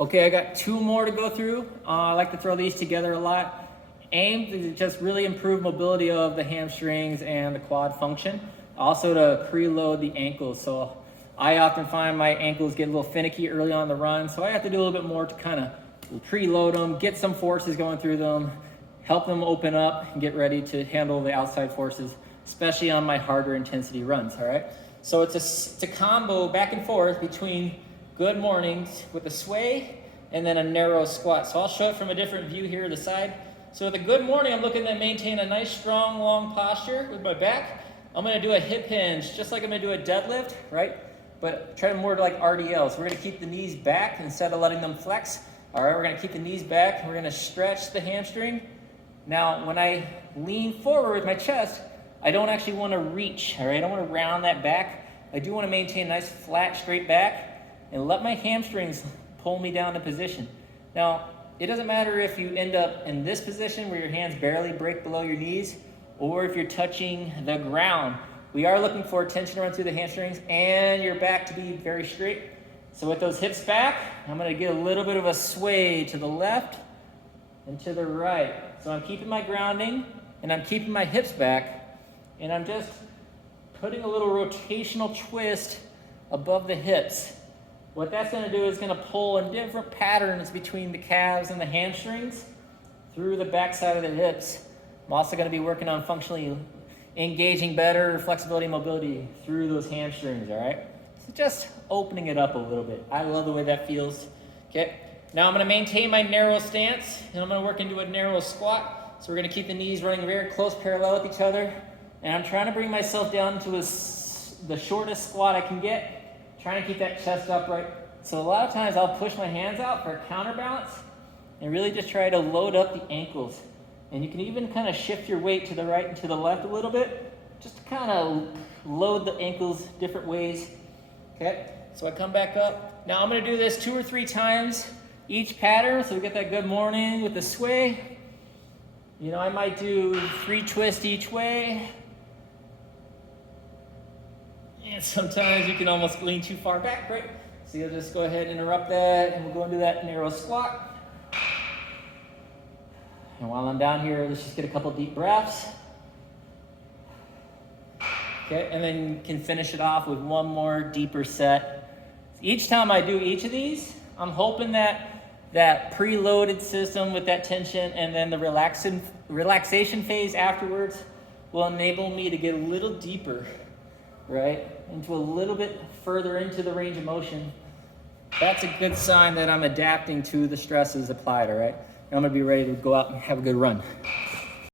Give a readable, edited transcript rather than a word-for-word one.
Okay, I got 2 more to go through. I like to throw these together a lot. Aimed to just really improve mobility of the hamstrings and the quad function. Also to preload the ankles. So I often find my ankles get a little finicky early on the run. So I have to do a little bit more to kind of preload them, get some forces going through them, help them open up and get ready to handle the outside forces, especially on my harder intensity runs, all right? So it's a combo back and forth between good mornings with a sway and then a narrow squat. So I'll show it from a different view here to the side. So the good morning, I'm looking to maintain a nice, strong, long posture with my back. I'm gonna do a hip hinge, just like I'm gonna do a deadlift, right? But try more to like RDL. So we're gonna keep the knees back instead of letting them flex. All right, we're gonna keep the knees back. We're gonna stretch the hamstring. Now, when I lean forward with my chest, I don't actually wanna reach, all right? I don't wanna round that back. I do wanna maintain a nice, flat, straight back and let my hamstrings pull me down to position. Now, it doesn't matter if you end up in this position where your hands barely break below your knees or if you're touching the ground. We are looking for tension to run through the hamstrings and your back to be very straight. So with those hips back, I'm gonna get a little bit of a sway to the left and to the right. So I'm keeping my grounding and I'm keeping my hips back and I'm just putting a little rotational twist above the hips. What that's gonna do is gonna pull in different patterns between the calves and the hamstrings through the backside of the hips. I'm also gonna be working on functionally engaging better flexibility and mobility through those hamstrings, all right? So just opening it up a little bit. I love the way that feels, okay? Now I'm gonna maintain my narrow stance and I'm gonna work into a narrow squat. So we're gonna keep the knees running very close parallel with each other. And I'm trying to bring myself down to the shortest squat I can get. Trying to keep that chest upright. So a lot of times I'll push my hands out for a counterbalance and really just try to load up the ankles. And you can even kind of shift your weight to the right and to the left a little bit, just to kind of load the ankles different ways. Okay, so I come back up. Now I'm gonna do this 2 or 3 times each pattern, so we get that good morning with the sway. You know, I might do 3 twists each way. And sometimes you can almost lean too far back, right? So you'll just go ahead and interrupt that and we'll go into that narrow squat. And while I'm down here, let's just get a couple deep breaths. Okay, and then you can finish it off with one more deeper set. Each time I do each of these, I'm hoping that preloaded system with that tension and then the relaxation phase afterwards will enable me to get a little deeper, right? Into a little bit further into the range of motion. That's a good sign that I'm adapting to the stresses applied, all right? And I'm gonna be ready to go out and have a good run.